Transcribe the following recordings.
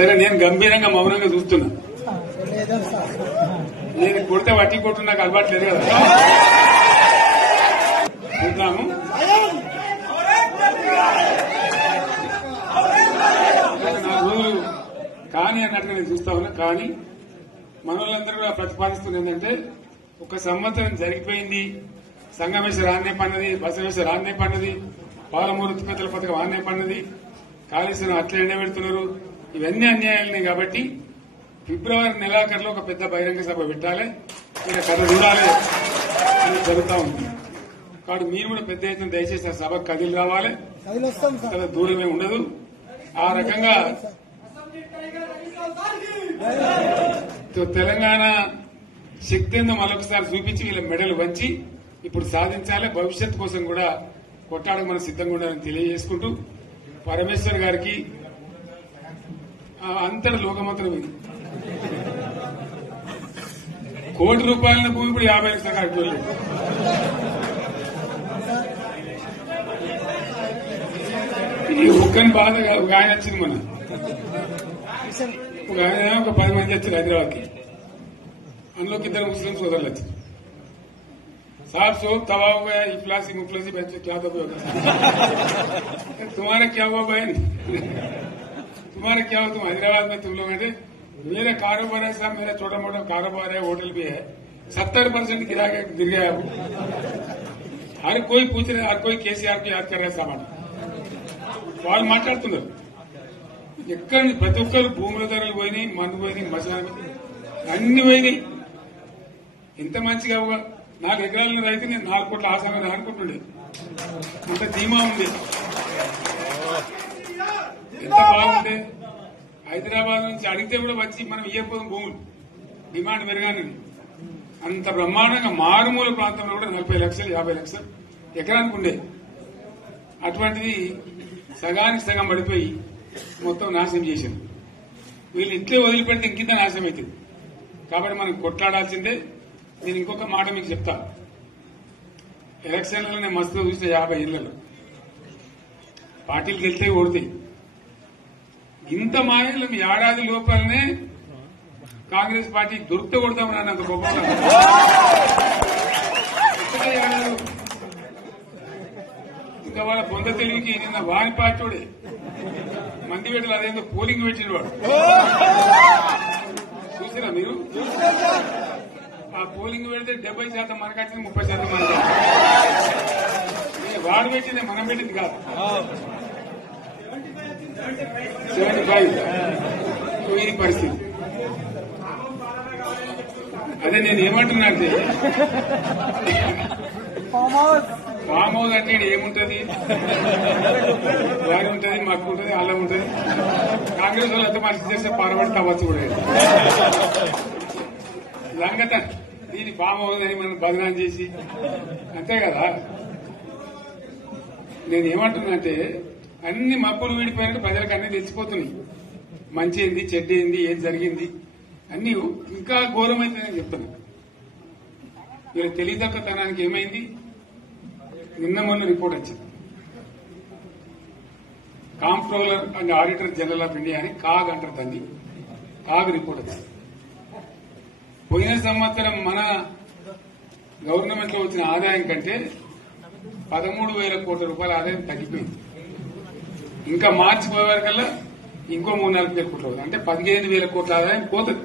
సరే నేను గంభీరంగా మౌనంగా చూస్తున్నా. నేను కొడితే వట్టి కొట్టు నాకు అలవాటు లేదు కదా. చూద్దాము. రోజులు కానీ అన్నట్టుగా నేను చూస్తా ఉన్నా. కానీ మన వాళ్ళందరూ కూడా ప్రతిపాదిస్తున్న ఏంటంటే, ఒక సంవత్సరం జరిగిపోయింది, సంగమేశ్వర ఆన్నే పన్నది, బసవేశ్వర ఆన్నే పన్నది, పాలమూరు ఉత్పత్తుల పథకం ఆన్నే పన్నది, కాళేశ్వరం అట్లా ఎండబెడుతున్నారు, ఇవన్నీ అన్యాయాలనే. కాబట్టి ఫిబ్రవరి నెలాఖరులో ఒక పెద్ద బహిరంగ సభ పెట్టాలి, ఇలా కథ చూడాలి అని జరుగుతూ ఉంది. కాబట్టి మీరు కూడా పెద్ద ఎత్తున దయచేసి ఆ సభకు కదిలి రావాలి, కదా దూరమే ఉండదు. ఆ రకంగా తెలంగాణ శక్తి ఏందో మరొకసారి చూపించి వీళ్ళ మెడలు వంచి ఇప్పుడు సాధించాలి. భవిష్యత్ కోసం కూడా కొట్టాడకు మనం సిద్ధంగా ఉండాలని తెలియజేసుకుంటూ, పరమేశ్వర్ గారికి అంతటి లోకమంతరం ఇది. కోటి రూపాయల భూమి ఇప్పుడు 50 లక్షల కట్టుకోలేదు. ఇది ఒక్కని బాధ ఒక ఆయన వచ్చింది మన ఒక ఆయన, ఒక 10 మంది వచ్చారు హైదరాబాద్కి. అందులోకి 2 ముస్లిం సోదరులు వచ్చారు. साहब सोप तवा हो गया, इफलासी मुफलसी बच्चे क्या दबे होगा. तुम्हारा क्या हुआ बहन, तुम्हारा क्या हुआ, तुम हैदराबाद में तुम लोग हैं. मेरा कारोबार है साहब, मेरा छोटा मोटा कारोबार है, होटल भी है, 70% गिरा के गिर गया. हर कोई पूछ रहे, हर कोई केसीआर को याद कर रहा है सामान. వాళ్ళు మాట్లాడుతున్నారు. ఎక్కడ ప్రతి ఒక్కరు భూముల ధరలు పోయినాయి, మందు పోయినాయి, మసాలా అన్ని పోయినాయి. ఎంత మంచిగా 4 ఎకరాల రైతు నేను 4 కోట్ల ఆసామని అనుకుంటుండే, అంత ధీమా ఉంది. ఎంత బాగుంటే హైదరాబాద్ నుంచి అడిగితే కూడా వచ్చి మనం ఇయ్యకపోదాం భూములు, డిమాండ్ పెరగాలని. అంత బ్రహ్మాండంగా మారుమూల ప్రాంతంలో కూడా 40 లక్షలు 50 లక్షలు ఎకరానికి ఉండే. అటువంటిది సగానికి సగం పడిపోయి మొత్తం నాశనం చేశారు. వీళ్ళు ఇట్లే వదిలిపెడితే ఇంకింత నాశనం అవుతుంది. కాబట్టి మనం కొట్లాడాల్సిందే. నేను ఇంకొక మాట మీకు చెప్తా. ఎలక్షన్లలో నేను మస్తుగా చూసిన 50 ఇళ్లలో పార్టీలకు వెళ్తే ఓడితే ఇంత మాయలు ఏడాది లోపలనే కాంగ్రెస్ పార్టీ దొరికితే కొడతామని అంత గొప్ప ఇంకా వాళ్ళ పొంద తెలివికి నిన్న వారి పార్టీడే మంది పెట్టలు అదేందో పోలింగ్ పెట్టిన వాడు చూసిరా మీరు. ఆ పోలింగ్ పెడితే 70% మనకు వచ్చింది, 30% మనకు. వాడు పెట్టింది మనం పెట్టింది కాదు. 75 ఇది పరిస్థితి. అదే నేను ఏమంటున్నా అంటే, ఫామ్ హౌస్ అంటే ఏముంటది, వారి ఉంటది, మాకు ఉంటది, అల్లం ఉంటది. కాంగ్రెస్ వాళ్ళు ఎంత మంచి చేస్తే పారబడి తవ్వచ్చు కూడా లంగత. దీన్ని ఫామ్ హౌస్ అని మనం బదనాం చేసి అంతే కదా. నేను ఏమంటున్నా అంటే, అన్ని మబ్బులు వీడిపోయినట్టు ప్రజలకు అన్ని తెలిసిపోతున్నాయి. మంచి ఏంది, చెడ్డ ఏంది, ఏం జరిగింది అన్ని ఇంకా ఘోరమైందని చెప్తున్నా. వీళ్ళ తెలివితక్కువతనానికి ఏమైంది, నిన్న మొన్న రిపోర్ట్ వచ్చింది. Comptroller and auditor general of India అని కాగ్ అంటారు దాన్ని. కాగ్ రిపోర్ట్ వచ్చింది. పోయిన సంవత్సరం మన గవర్నమెంట్ లో వచ్చిన ఆదాయం కంటే 13,000 కోట్ల రూపాయల ఆదాయం తగ్గిపోయింది. ఇంకా మార్చి పోయేవరకల్లా ఇంకో 3-4 కోట్ల అవుతుంది. అంటే 15,000 కోట్ల ఆదాయం పోతుంది.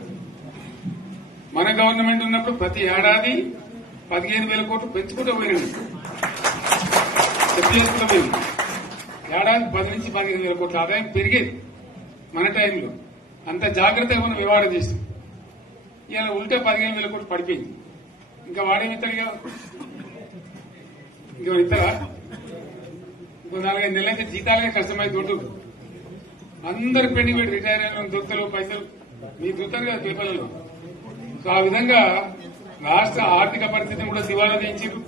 మన గవర్నమెంట్ ఉన్నప్పుడు ప్రతి ఏడాది 15,000 కోట్లు పెంచుకుంటూ పోయినాడు. చెప్పేసుకుంటూ పోయింది. ఏడాది 10 నుంచి 15,000 కోట్ల ఆదాయం పెరిగేది మన టైంలో. అంత జాగ్రత్తగా మనం వివాదం చేస్తాం. ఇలా ఉల్టా 15,000 కోట్లు పడిపోయింది. ఇంకా వాడేమిస్తాడుగా, ఇంకా ఇస్తారా? ఇంకో 4-5 నెలలైతే జీతాలే కష్టమై దొరుకుతుంది. అందరు పెండింగ్ పెట్టి రిటైర్ అయిన దొరుకుతారు పైసలు, మీ దొరుకుతారు కదా పేపర్లలో. సో ఆ విధంగా రాష్ట్ర ఆర్థిక పరిస్థితిని కూడా దివాలా చేయించారు.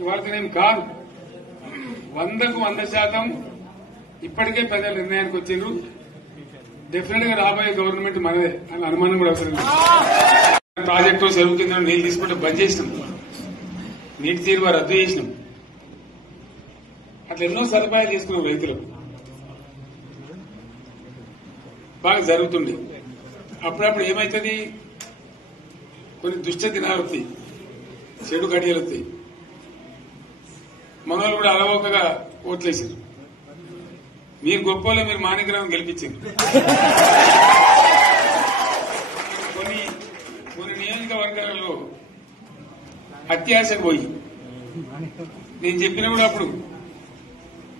ఇవాళనేం కాదు, 100కు 100% ఇప్పటికే ప్రజల నిర్ణయానికి వచ్చిండ్రు. డెఫినెట్ గా రాబోయే గవర్నమెంట్ మనదే అని అనుమానం కూడా అవసరం లేదు. ప్రాజెక్టు చెరువు కింద నీళ్లు తీసుకుంటే బంద్ చేసినాం, నీటి తీరువ రద్దు చేసినాం. అట్లా ఎన్నో సదుపాయాలు చేసుకున్నాం రైతులకు. బాగా జరుగుతుండే. అప్పుడప్పుడు ఏమవుతుంది, కొన్ని దుష్ట దినాలు వస్తాయి, చెడు గడియలు వస్తాయి. మనోళ్ళు కూడా అలవోకగా ఓట్లేసారు. మీరు గొప్పలో మీరు మాణిగ్రహం గెలిపించారు. కొన్ని నియోజకవర్గాలలో అత్యాశకు పోయి నేను చెప్పిన కూడా అప్పుడు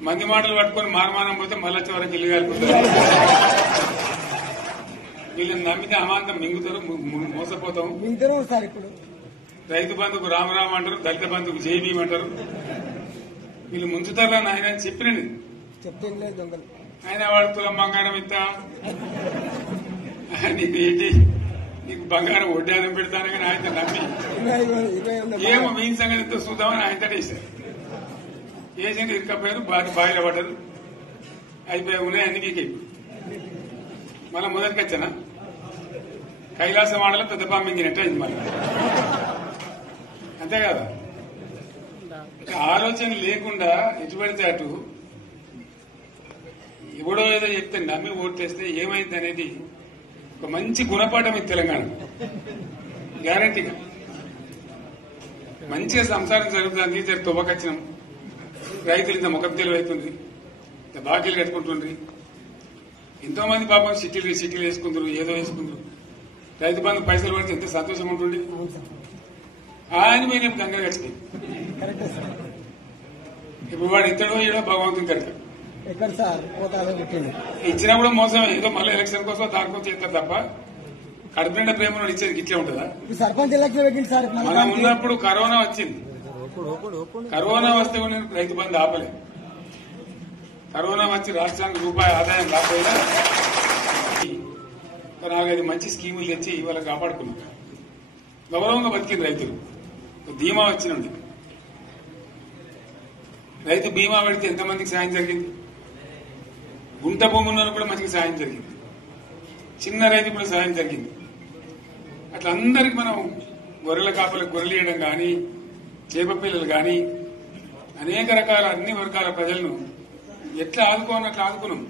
మంది మాటలు పట్టుకొని మారమానం పోతే మళ్ళీ చివరికి ఇల్లు కాలిపోతారు. వీళ్ళని నమ్మితే అమాంతం మింగుతారు, మోసపోతాం. రైతు బంధుకు రామరామ అంటారు, దళిత బంధుకు జై భీమ్ అంటారు. వీళ్ళు ముంచుతారా ఆయన చెప్పినండి. ఆయన వాడు తులం బంగారం ఇస్తా, నీకు ఏంటి, నీకు బంగారం వడ్డానం పెడతాను కానీ ఆయన నమ్మి ఏమో మీ సంగతి ఎంతో చూద్దామని ఆయన వేశారు. వేసింది ఇరుకపోయారు, బాయిలో పడ్డారు, అయిపోయి ఉన్నాయి అన్ని మీకు. మళ్ళా మొదటికి వచ్చానా కైలాసం ఆడలో పెద్ద పామింగినట్టు అయింది మళ్ళీ. అంతే కదా, ఆలోచన లేకుండా ఎటు పడితే అటు ఎవడో ఏదో చెప్తే నమ్మి ఓట్లేస్తే ఏమైంది అనేది ఒక మంచి గుణపాఠం ఇది తెలంగాణ. గ్యారంటీగా మంచిగా సంసారం జరుగుతుంది. జర తువ్వకచ్చినాం, రైతులు ఇంత ముఖం తెలివైతుంది, ఇంత బాకీలు కట్టుకుంటుండ్రి. ఎంతో మంది పాపం సిటీలు వేసుకుంటారు, ఏదో వేసుకుంటారు. రైతు బంధు పైసలు పడితే ఎంత సంతోషం ఉంటుంది. ఆయన మీద గంగలు గడిచిపోయి ఇప్పుడు వాడు ఇతడో ఏడో భగవంతుని కరెక్ట్ ఇచ్చినా కూడా మోసం. ఏదో మళ్ళీ ఎలక్షన్ కోసం దానికోసం చేస్తారు తప్ప కడుపు నిండా ప్రేమ ఇచ్చేది ఇట్లే ఉంటుందా? సర్పంచ్ ఎలక్షన్ పెట్టింది సార్. మనం ఉన్నప్పుడు కరోనా వచ్చింది. కరోనా వస్తే కూడా నేను రైతు బంధు ఆపలేదు. కరోనా వచ్చి రాష్ట్రానికి రూపాయి ఆదాయం రాకపోయినా 4-5 మంచి స్కీములు తెచ్చి ఇవాళ కాపాడుకున్నాం. గౌరవంగా బతికింది రైతులు. బీమా వచ్చినండి. రైతు బీమా పెడితే ఎంతమందికి సాయం జరిగింది? గుంట భూమి ఉన్న కూడా మంచిగా సాయం జరిగింది. చిన్న రైతు కూడా సాయం జరిగింది. అట్లా అందరికి మనం గొర్రెల కాపలకు గొర్రెలు వేయడం కానీ, చేప పిల్లలు కానీ, అనేక రకాల అన్ని వర్గాల ప్రజలను ఎట్లా ఆదుకోవాలన్నట్లు ఆదుకున్నాం.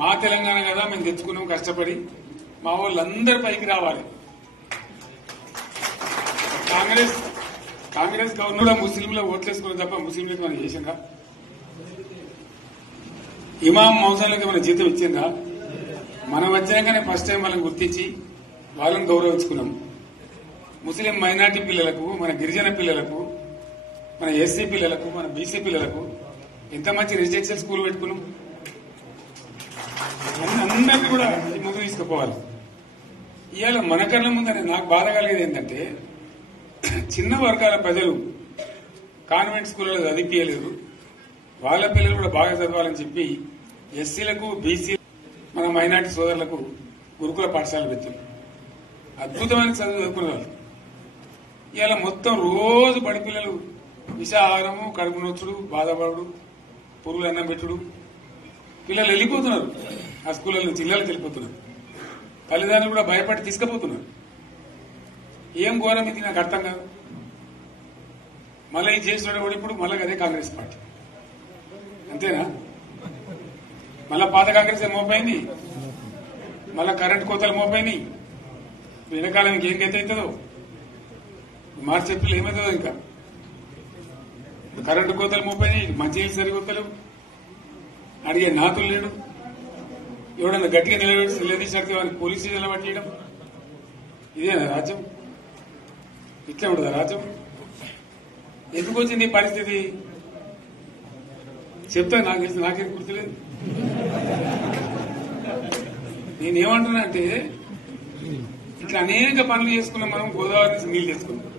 మా తెలంగాణ కదా మేము తెచ్చుకున్నాం కష్టపడి. మా వాళ్ళందరూ పైకి రావాలి. కాంగ్రెస్ గవర్నర్ ముస్లింలో ఓట్లేసుకుని తప్ప ముస్లింలకు మనం చేసిందా? ఇమాం మౌజన్లకి మన జీతం ఇచ్చిందా? మనం వచ్చినాకనే ఫస్ట్ టైం వాళ్ళని గుర్తించి వాళ్ళని గౌరవించుకున్నాం. ముస్లిం మైనార్టీ పిల్లలకు, మన గిరిజన పిల్లలకు, మన ఎస్సీ పిల్లలకు, మన బీసీ పిల్లలకు ఎంత మంచి రెసిడెన్షియల్ స్కూల్ పెట్టుకున్నాం. అందరినీ కూడా ముందు తీసుకుపోవాలి. ఇవాళ మన కళ్ళ ముందని నాకు బాధ కలిగేది ఏంటంటే, చిన్న వర్గాల ప్రజలు కాన్వెంట్ స్కూళ్ళలో చదివించలేరు. వాళ్ళ పిల్లలు కూడా బాగా చదవాలని చెప్పి ఎస్సీలకు, బీసీ, మన మైనార్టీ సోదరులకు గురుకుల పాఠశాలలు పెట్టారు. అద్భుతమైన చదువు చదువుకునే వాళ్ళు. ఇవాళ మొత్తం రోజు బడి పిల్లలు విషాహారము, కడుపు నొచ్చుడు, బాధపడు, పురుగులు అన్నం పెట్టుడు. పిల్లలు వెళ్ళిపోతున్నారు ఆ స్కూళ్ళ నుంచి, ఇళ్ళకి వెళ్ళిపోతున్నారు. తల్లిదండ్రులు కూడా భయపడి తీసుకుపోతున్నారు. ఏం ఘోరం ఇది నాకు అర్థం కాదు. మళ్ళీ ఇది చేసిన కూడా ఇప్పుడు మళ్ళీ అదే కాంగ్రెస్ పార్టీ. అంతేనా? మళ్ళా పాత కాంగ్రెస్ మోపైంది, మళ్ళా కరెంట్ కోతలు మోపైనాయి. వెనకాలం ఇంకేం గతి అవుతుందో మార్చి ఏప్రిల్ ఏమవుతుందో. ఇంకా కరెంటు కోతలు మోపైనాయి, మంచినీళ్ళు సరికొత్తలు, అడిగే నాతులు లేడు. ఎవడన్నా గట్టిగా నిలదీసినట్టు వారికి పోలీస్ స్టేషన్లో పట్టేయడం. ఇదేనా రాజ్యం? ఇట్లా ఉండదా రాజ్యం? ఎందుకు వచ్చింది ఈ పరిస్థితి చెప్తా. నాకు తెలిసి నాకేం గుర్తులేదు. నేనేమంటున్నా అంటే, ఇట్లా అనేక పనులు చేసుకున్నాం మనం. గోదావరి నుంచి నీళ్లు తెచ్చుకున్నాం.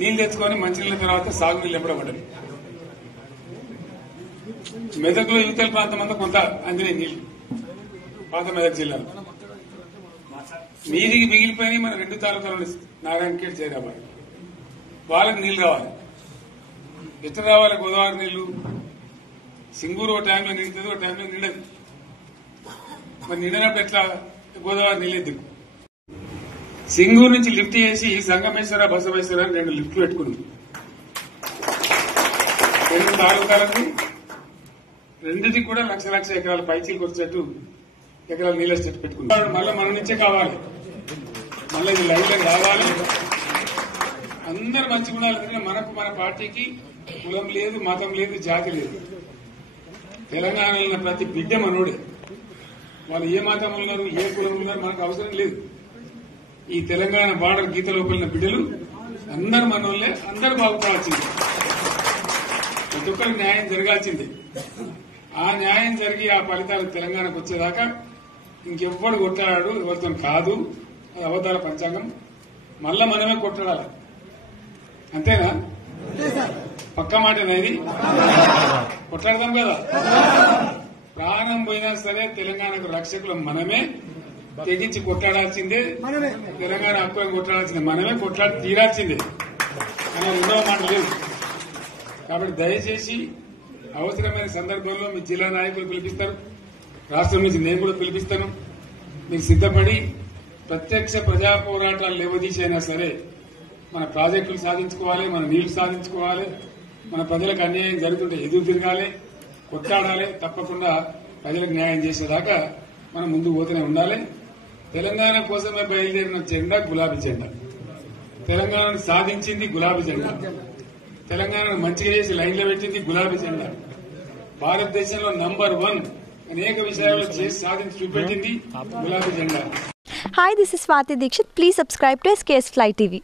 నీళ్లు తెచ్చుకొని మంచినీళ్ళ తర్వాత సాగునీళ్ళు ఎప్పుడబడ్డాయి. మెదక్లో యువతల ప్రాంతం అంతా కొంత అందినాయి నీళ్లు, పాత మెదక్ జిల్లాలో. మీదికి మిగిలిపోయినాయి మన 2 తాలూకాలు, నారాయణఖేడ్, జైరాబాద్. వాళ్ళకి నీళ్లు రావాలి. ఎట్లా రావాలి గోదావరి నీళ్లు? సింగూరు ఒక టైంలో నిండుతుంది, ఒక టైంలో నిండదు. మరి నిండినప్పుడు ఎట్లా గోదావరి నీళ్ళెద్దు? సింగూరు నుంచి లిఫ్ట్ చేసి సంగమేశ్వర, బసవేశ్వర 2 లిఫ్ట్లు పెట్టుకున్నాం. 2 తాలూకాలకు రెండింటికి కూడా లక్ష ఎకరాల పైచీలకు వచ్చేట్టు ఎకరాల నీళ్ళ చెట్టు పెట్టుకుంటారు. మళ్ళీ మన నుంచే కావాలి, మళ్ళీ ఇది లైన్లోకి రావాలి. అందరు మంచిగా ఉండాలి. మనకు మన పార్టీకి కులం లేదు, మతం లేదు, జాతి లేదు. తెలంగాణలో ప్రతి బిడ్డ మనోడే. వాళ్ళు ఏ మతం ఉన్నారు, ఏ కులం ఉన్నారు మనకు అవసరం లేదు. ఈ తెలంగాణ బార్డర్ గీత లోపలిన బిడ్డలు అందరు మనోళ్ళే, అందరు బాగుపడాల్సిందే. ప్రతి ఒక్కరికి న్యాయం జరగాల్సిందే. ఆ న్యాయం జరిగి ఆ ఫలితాలు తెలంగాణకు వచ్చేదాకా ఇంకెవ్వడు కొట్టాడు, ఎవరితో కాదు. అది అవతార పంచాంగం. మళ్ళా మనమే కొట్టాడాలి. అంతేనా? పక్క మాట అనేది కొట్లాడదాం కదా. ప్రాణం పోయినా సరే తెలంగాణకు రక్షకులు మనమే. తెగించి కొట్లాడాల్సిందే. తెలంగాణ హక్కులను కొట్లాడాల్సిందే. మనమే కొట్లాడి తీరాల్సిందే అనే రెండవ మాట లేదు. కాబట్టి దయచేసి అవసరమైన సందర్భంలో మీ జిల్లా నాయకులు పిలిపిస్తారు, రాష్ట్రం నుంచి నేను కూడా పిలిపిస్తాను. మీరు సిద్దపడి ప్రత్యక్ష ప్రజా పోరాటాలు లేవదీసైనా సరే మన ప్రాజెక్టులు సాధించుకోవాలి, మన నీళ్లు సాధించుకోవాలి, మన ప్రజలకు అన్యాయం జరుగుతుంటే ఎదురు తిరగాలి, కొట్లాడాలి. తప్పకుండా ప్రజలకు న్యాయం చేసేదాకా మనం ముందుకు పోతూనే ఉండాలి. తెలంగాణ కోసమే బయలుదేరిన జెండా గులాబీ జెండా. తెలంగాణను సాధించింది గులాబీ జెండా. తెలంగాణను మంచిగా చేసి లైన్లో పెట్టింది గులాబీ జెండా. భారతదేశంలో నంబర్ 1 అనేక విషయాల్లో చేసి సాధించి చూపెట్టింది గులాబీ జెండా. Hi, this is Swati Dikshit. Please subscribe to SKS Fly TV.